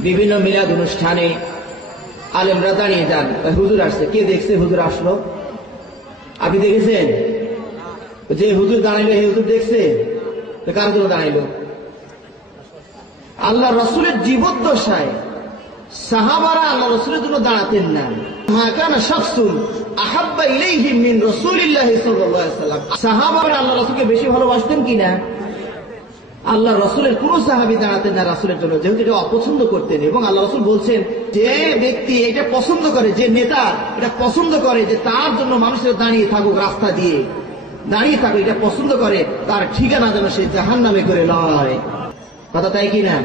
বিভিন্ন মিলাদ অনুষ্ঠানে আলেমরা দাঁড়িয়ে যান। হুজুর আসছে। কে দেখছে? হুজুর আসলো। আপনি দেখেছেন? যে হুজুর দাঁড়াইলো হে হুজুর দেখছে? কার জন্য দাঁড়াইলো? আল্লাহ রসুলের জীবদ্দশায় সাহাবারা আল্লাহ রসুলের জন্য দাঁড়াতেন না। মাকানা আল্লাহ রসুলকে বেশি ভালোবাসতেন কিনা আল্লাহ রসুলের কোন সাহাবি দাঁড়াতেন না রাসুলের জন্য, যেহেতু এটা অপছন্দ করতেন। এবং আল্লাহ রসুল বলছেন, যে ব্যক্তি এটা পছন্দ করে, যে নেতা, এটা পছন্দ করে যে তার জন্য মানুষের দাঁড়িয়ে থাকুক রাস্তা দিয়ে। দাঁড়িয়ে থাকুক, এটা পছন্দ করে, তার ঠিকানা যেন সে জাহান নামে করে লয়। কথা তাই কি না?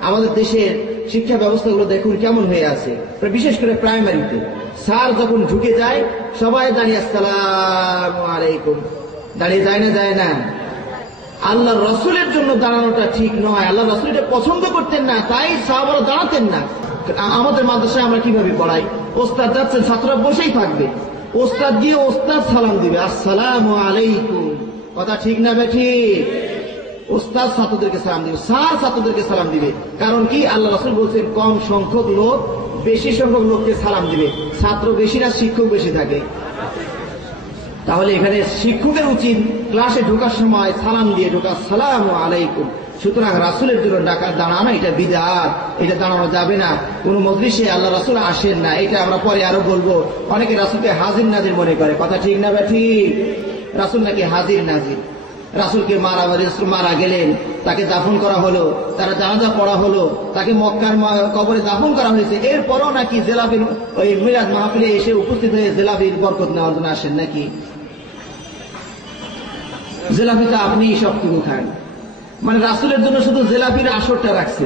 আমাদের দেশের শিক্ষা ব্যবস্থাগুলো দেখুন কেমন হয়ে আছে। বিশেষ করে প্রাইমারিতে। স্যার যখন ঢুকে যায়, সবাই দাঁড়িয়ে, আসসালাম আলাইকুম। দাঁড়িয়ে যায় না যায় না। আল্লাহ রসুলের জন্য দাঁড়ানোটা ঠিক নয়। আল্লাহ রসুল এটা পছন্দ করতেন না, তাই সাহাবারা দাঁড়াতেন না। আমাদের মাদ্রাসায় আমরা কীভাবে পড়াই? ওস্তাদ যাচ্ছেন, ছাত্ররা বসেই থাকবে। ওস্তাদ গিয়ে ওস্তাদ সালাম দিবে, আসসালাম আলাইকুম। কথা ঠিক না বে ঠিক ওস্তাদ ছাত্রদেরকে সালাম দিবে, স্যার ছাত্রদেরকে সালাম দিবে। কারণ কি? আল্লাহ রসুল বলছেন, কম সংখ্যক লোক, বেশি সংখ্যক লোককে সালাম দিবে। ছাত্র বেশি না, শিক্ষক বেশি থাকে। তাহলে এখানে শিক্ষকের উচিত ক্লাসে ঢোকার সময় সালাম দিয়ে ঢোকা, সালাম আলাইকুম। সুতরাং রাসুলের জন্য ডাকা, দাঁড়ানো, এটা বিদাত, এটা দাঁড়ানো যাবে না। কোন মজলিসে আল্লাহ রাসুল আসেন না, এটা আমরা পরে আরও বলব। অনেকে রাসুলকে হাজির নাজির মনে করে, কথা ঠিক না বা ঠিক? রাসুল নাকি হাজির নাজির? রাসুলকে মারা মারা গেলেন, তাকে দাফন করা হলো, তারা জানাজা পড়া হলো, তাকে মক্কার কবরে দাফন করা হয়েছে। এরপরও নাকি জেলাবির ওই মিরাজ মাহফিলে এসে উপস্থিত হয়ে জেলাবির বরকত নেওয়ার জন্য আসেন নাকি? জেলাপিটা আপনি সব কিছু খান মানে রাসুলের জন্য শুধু জেলাপির আসরটা রাখছে